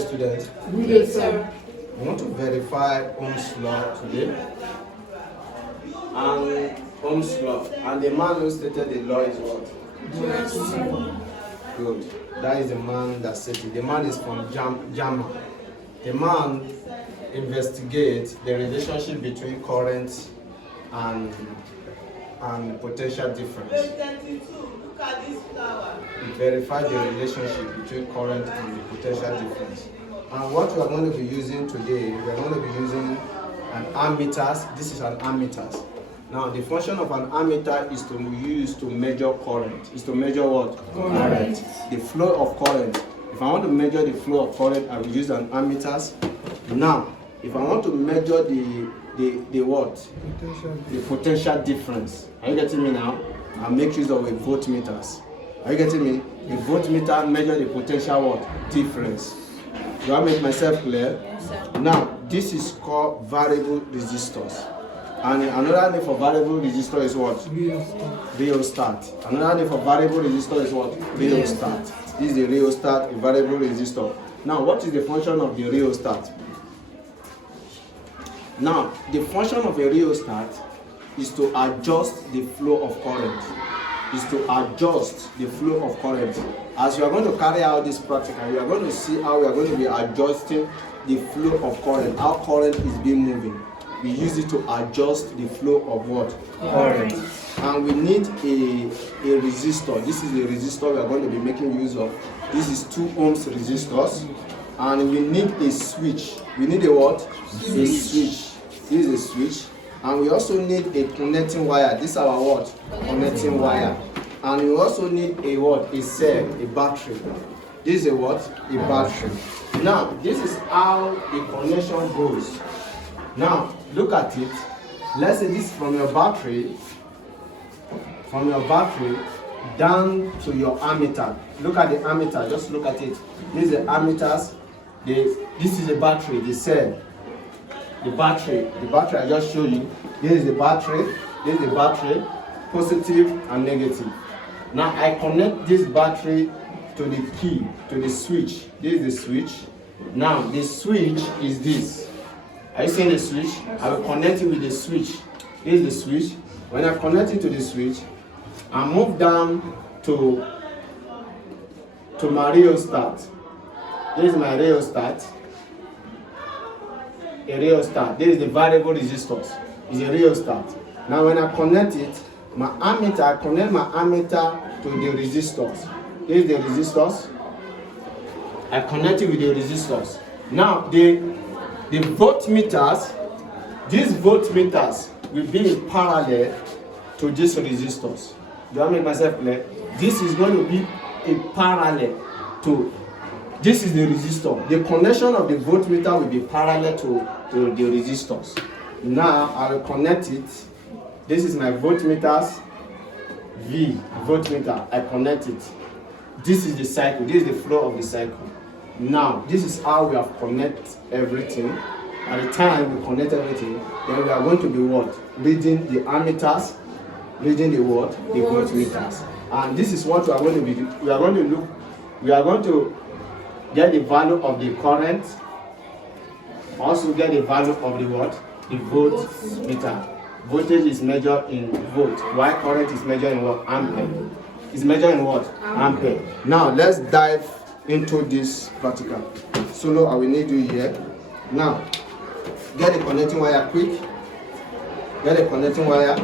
students? Yes, sir. We want to verify Ohm's law today. And Ohm's law. And the man who stated the law is what? Good. That is the man that said it. The man is from Germany. The man investigates the relationship between current and potential difference. It verifies the relationship between current and the potential difference. And what we are going to be using today, we are going to be using an ammeter. This is an ammeter. Now, the function of an ammeter is to use to measure current. Is to measure what? Current. The flow of current. If I want to measure the flow of current, I will use an ammeter. Now, if I want to measure the what? The potential difference. Are you getting me now? I'll make use of a voltmeters. Are you getting me? A voltmeter measure the potential what? Difference. Do I make myself clear? Yes, sir. Now, this is called variable resistors. And another name for variable resistor is what? Rheostat. Another name for variable resistor is what? Rheostat. This is the rheostat, a variable resistor. Now, what is the function of the rheostat? Now, the function of a rheostat is to adjust the flow of current. Is to adjust the flow of current. As we are going to carry out this practical, we are going to see how we are going to be adjusting the flow of current, how current is being moving. We use it to adjust the flow of what? Current. And we need a resistor. This is the resistor we are going to be making use of. This is 2 ohms resistors. And we need a switch. We need a what? A switch. This is a switch. And we also need a connecting wire. This is our what? Connecting wire. And we also need a what? A cell, a battery. This is a what? A battery. Now, this is how the connection goes. Now, look at it. Let's say this is from your battery down to your ammeter. Look at the ammeter. Just look at it. This is the ammeters. This is the battery, the cell. The battery I just showed you. This is the battery, positive and negative. Now I connect this battery to the key, to the switch. This is the switch. Now the switch is this. Are you seeing the switch? I will connect it with the switch. This is the switch. When I connect it to the switch, I move down to my rheostat. This is my rheostat. A rheostat. This is the variable resistors. It's a rheostat. Now when I connect it, I connect my ammeter to the resistors. This is the resistors. I connect it with the resistors. Now the voltmeters, these voltmeters will be in parallel to these resistors. Do I make myself clear? This is going to be a parallel to, this is the resistor. The connection of the voltmeter will be parallel to the resistors. Now I will connect it. This is my voltmeters, voltmeter. I connect it. This is the cycle. This is the flow of the cycle. Now this is how we have connected everything. At the time we connect everything, then we are going to be what? Reading the ammeters, reading the what? The voltmeters. And this is what we are going to be doing. We are going to get the value of the current, also get the value of the what? The voltmeter. Voltage is measured in volt, while current is measured in what? Ampere. It's measured in what? Ampere. Now let's dive into this practical. Solo, I will need you here. Now, get the connecting wire quick. Get the connecting wire.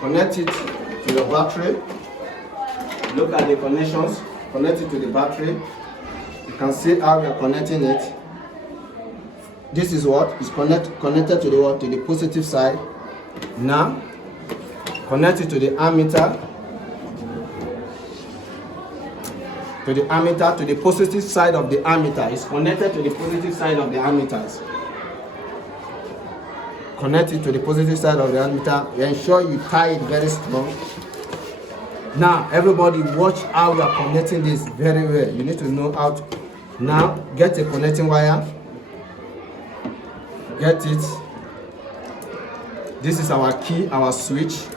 Connect it to your battery. Look at the connections. Connect it to the battery. You can see how we are connecting it. This is what is connected to the what? To the positive side. Now, connect it to the ammeter. To the ammeter, to the positive side of the ammeter. It's connected to the positive side of the ammeters. Connect it to the positive side of the ammeter. Ensure you tie it very strong. Now, everybody watch how we are connecting this very well. You need to know how to. Now, get a connecting wire. Get it. This is our key, our switch.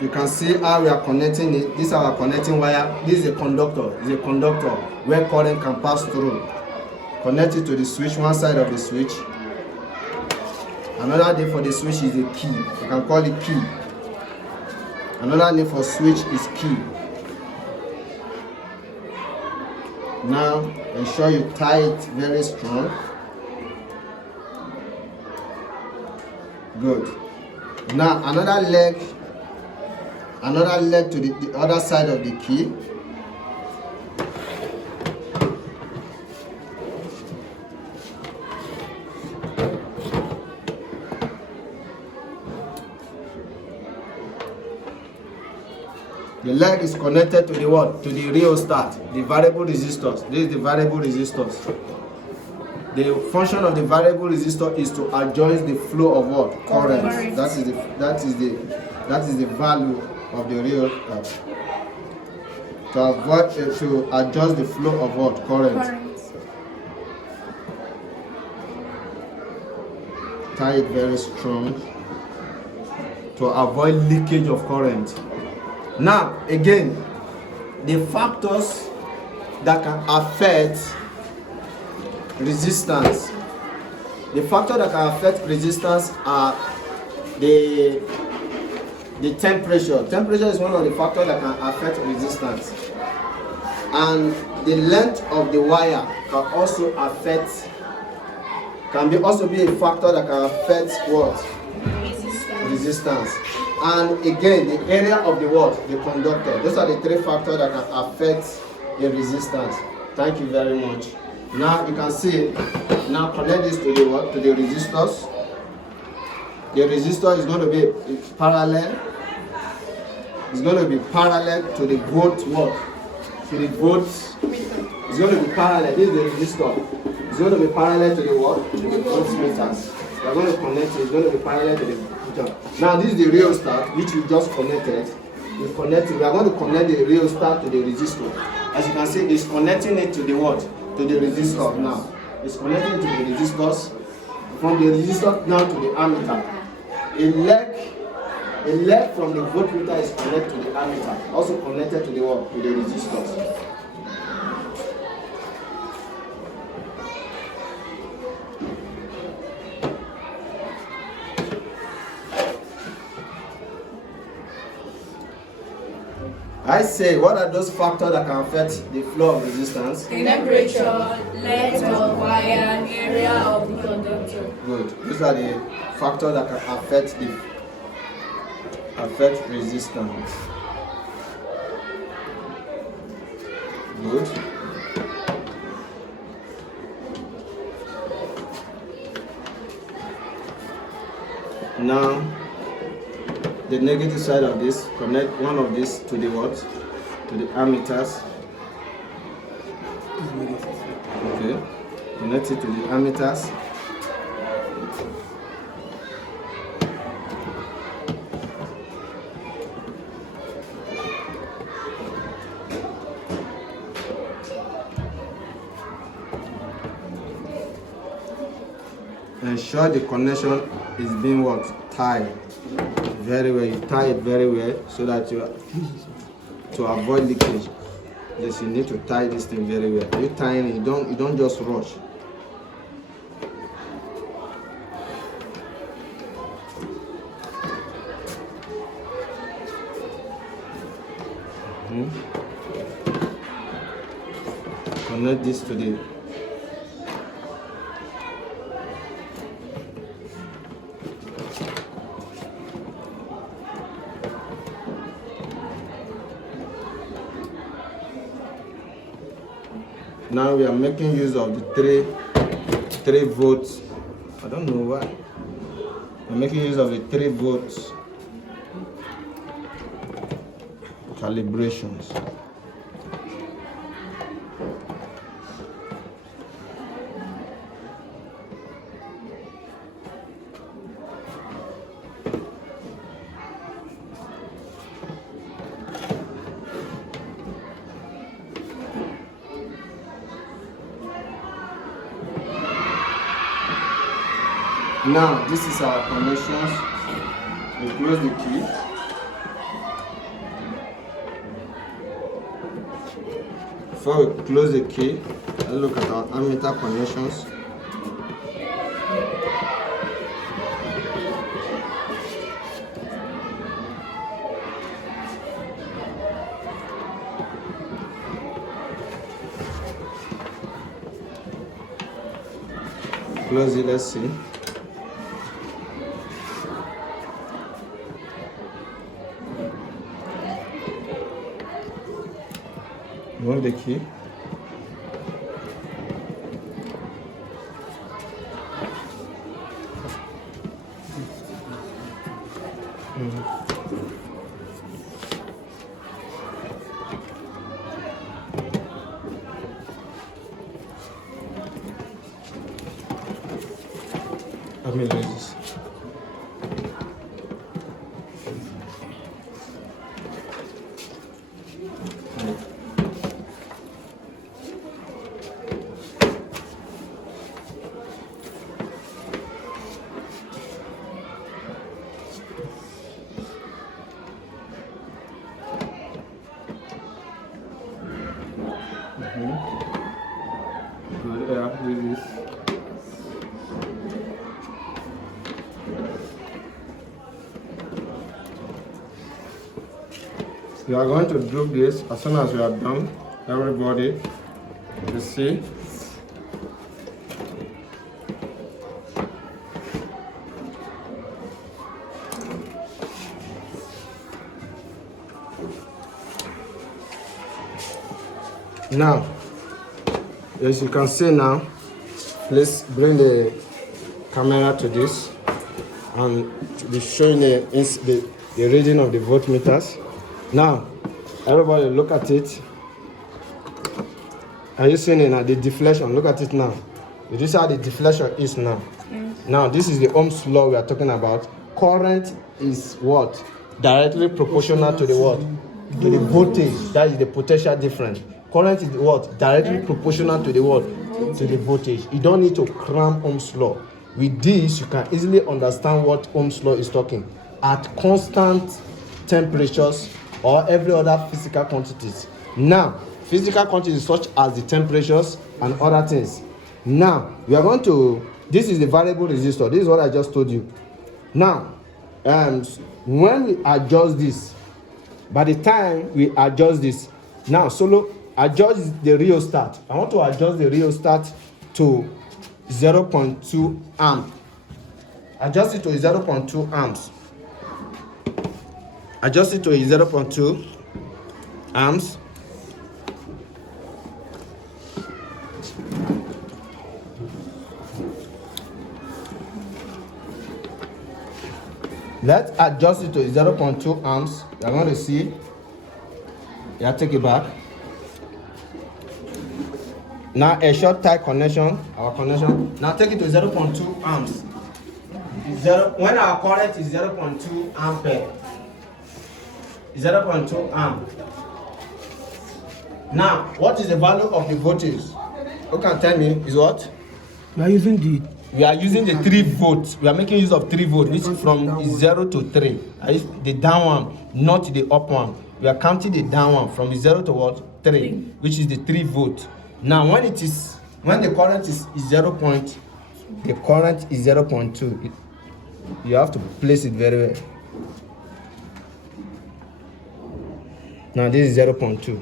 You can see how we are connecting it. This is our connecting wire. This is a conductor. It's a conductor where current can pass through. Connect it to the switch, one side of the switch. Another name for the switch is a key. You can call it key. Another name for switch is key. Now ensure you tie it very strong. Good. Now another leg to the other side of the key. The leg is connected to the what? To the rheostat, the variable resistors. This is the variable resistors. The function of the variable resistor is to adjust the flow of what? Current. That is the value of the rheostat. To adjust the flow of what? Current. Tie it very strong to avoid leakage of current. Now, again, the factors that can affect resistance. The factors that can affect resistance are the temperature. Temperature is one of the factors that can affect resistance. And the length of the wire can also be a factor that can affect what? Resistance. And again, the area of the what? The conductor. Those are the three factors that can affect the resistance. Thank you very much. Now you can see, now connect this to the what? To the resistors. The resistor is going to be parallel. It's going to be parallel to the volt what? To the volts. It's going to be parallel. This is the resistor. It's going to be parallel to the what? To the voltmeters. We are going to connect it. It's going to be parallel to the voltmeter. Now this is the rheostat which we just connected. We are going to connect the rheostat to the resistor. As you can see, it's connecting it to the what? To the resistor now. It's connecting to the resistors. From the resistor now to the ammeter. A leg from the voltmeter is connected to the ammeter. Also connected to the what? To the resistors. I say, what are those factors that can affect the flow of resistance? Temperature, length of wire, area of the conductor. Good. These are the factors that can affect resistance. Good. Now, the negative side of this, connect one of these to the what? To the ammeters. Okay. Connect it to the ammeters. Ensure the connection is being what? Tied. Very well, you tie it very well so that to avoid leakage. Yes, you need to tie this thing very well. You tie it, you don't just rush. Connect this to the Now we are making use of the 3 volts. I don't know why. We're making use of the 3 volts calibrations. Now this is our connections. We close the key. Before we close the key, let's look at our ammeter connections. Close it, let's see. Move the key. Let me lose this. Good, yeah, do this. We are going to do this as soon as we are done. Everybody, you see. Now, as you can see now, let's bring the camera to this and be showing the reading of the voltmeters. Now, everybody look at it. Are you seeing it now? The deflection, look at it now. This is how the deflection is now. Yes. Now, this is the Ohm's law we are talking about. Current is what? Directly proportional to the what? To the voltage. That is the potential difference. Current is what? Directly proportional to the what? To the voltage. You don't need to cram Ohm's law. With this, you can easily understand what Ohm's law is talking. At constant temperatures or every other physical quantities. Now, physical quantities such as the temperatures and other things. Now, we are going to, this is the variable resistor. This is what I just told you. Now, when we adjust this, by the time we adjust this, now, Solo, adjust the rheostat. I want to adjust the rheostat to 0.2 amp. Adjust it to 0.2 amps. Adjust it to 0.2 amps. Let's adjust it to 0.2 amps. You're going to see. Yeah, take it back. Now a short tie connection, our connection. Now take it to 0.2 amps. When our current is 0.2 ampere. 0.2 amp. Now, what is the value of the voltage? Who can tell me is what? We are using the 3 volts. We are making use of 3 volts, which is from 0 to 3. The down one, not the up one. We are counting the down one from 0 to what? 3, which is the 3 volts. Now, when the current is 0.2, you have to place it very well. Now this is 0.2.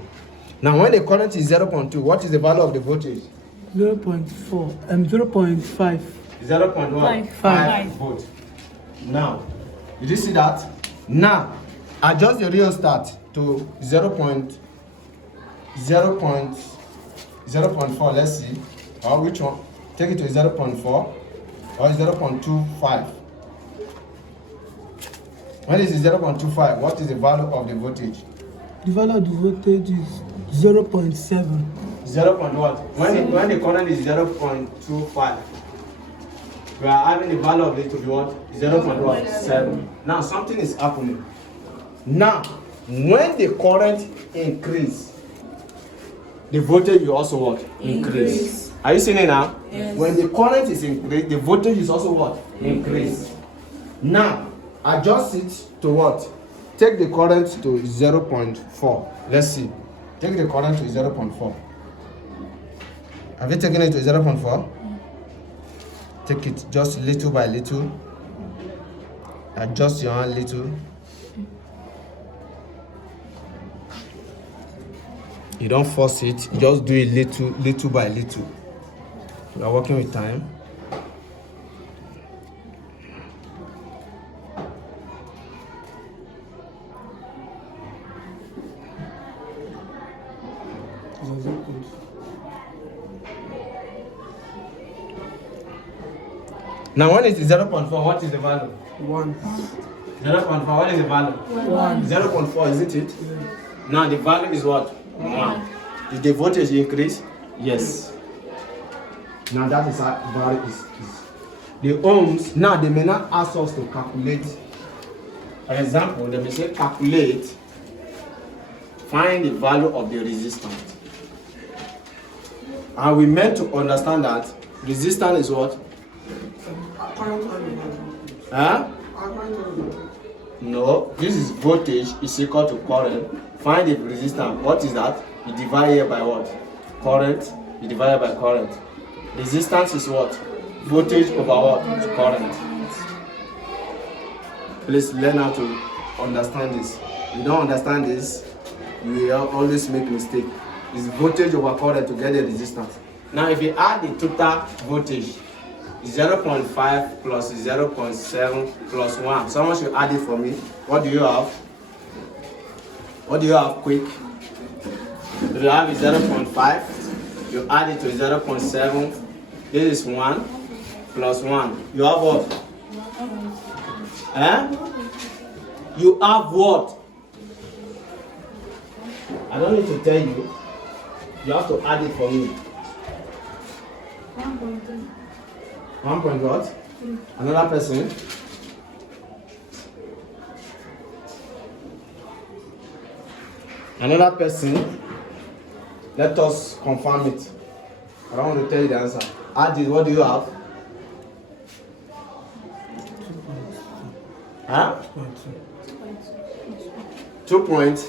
Now when the current is 0.2, what is the value of the voltage? 0.4 and 0.5. 0.5 volt. Now, did you see that? Now, adjust the rheostat to 0.4, let's see. Or which one? Take it to 0.4 or 0.25. When it is 0.25, what is the value of the voltage? The value of the voltage is 0.7. 0. What? When the current is 0.25, we are having the value of it to be what? 0.7. Now something is happening. Now, when the current increase, the voltage will also what? Increase. Are you seeing it now? Yes. When the current is increased, the voltage is also what? Increase. Now, adjust it to what? Take the current to 0.4. Let's see. Take the current to 0.4. Have you taken it to 0.4? Take it just little by little. Adjust your hand little. You don't force it, you just do it little by little. You are working with time. Now when it is 0.4, what is the value? 1. 0.4, what is the value? 1. 0.4, isn't it? Now the value is what? 1. Did the voltage increase? Yes. Now that is how value is. The ohms, now they may not ask us to calculate. For example, they may say calculate, find the value of the resistance. And we meant to understand that resistance is what? Huh? No, this is voltage is equal to current. Find the resistance. What is that? You divide here by what? Current. You divide by current. Resistance is what? Voltage over what? Current. Please learn how to understand this. If you don't understand this, you will always make mistake. It's voltage over current to get the resistance. Now if you add the total voltage, 0.5 plus 0.7 plus 1. Someone should add it for me. What do you have? What do you have quick? If you have 0.5, you add it to 0.7. This is 1 plus 1. You have what? You have what? I don't need to tell you. You have to add it for me. 1 point what? Another person? Another person? Let us confirm it. I don't want to tell you the answer. Add it, what do you have? Huh? 2 points.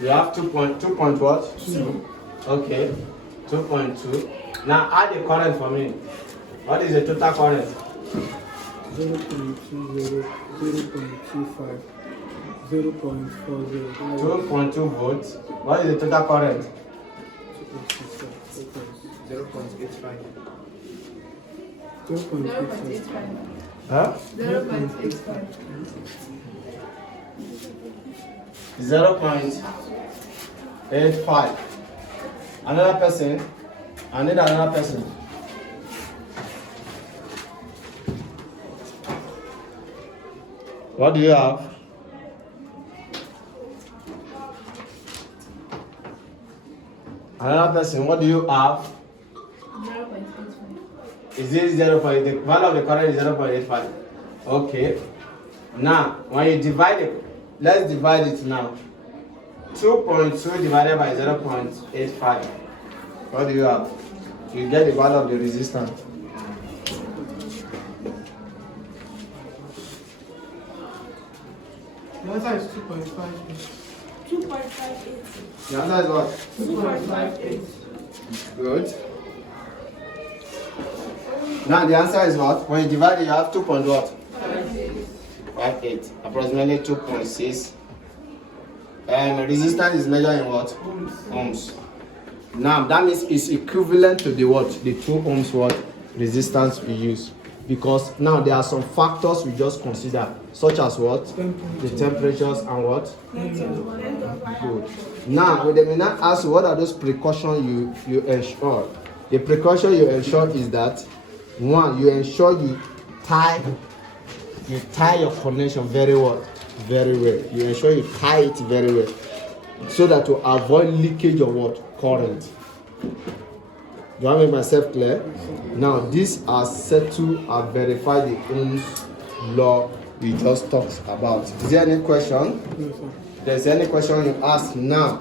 You have 2 point what? 2. Okay. 2.2. Now add the current for me. What is the total current? 0.20, 0.25, 0.40. 2.2 volts. What is the total current? 0.85. 0.85. Huh? 0.85. 0.85. Another person. I need another person. What do you have? Another person, what do you have? 0.85. Is this 0.8? The value of the current is 0.85. Okay. Now, when you divide it, let's divide it now. 2.2 divided by 0.85. What do you have? You get the value of the resistance. The answer is 2.5. 2.58. The answer is what? 2.58. Good. Now the answer is what? When you divide it, you have 2.58. Approximately 2.6. And resistance is measured in what? Ohms. Now that means it's equivalent to the what? The 2 ohms what? Resistance we use. Because now there are some factors we just consider, such as what? The temperatures and what? Good. Now they may not ask you what are those precautions you ensure. The precaution you ensure is that one, you ensure you tie your connection very well. Very well. You ensure you tie it very well, so that to avoid leakage of what? Current. Do I make myself clear? Now these are settled and verified the Ohm's law we just talked about. Is there any question? If there's any question you ask now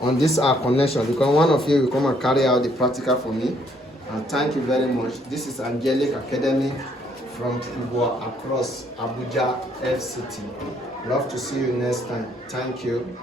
on this connection, because one of you will come and carry out the practical for me. And thank you very much. This is Angelic Academy from Kubwa across Abuja FCT. Love to see you next time. Thank you.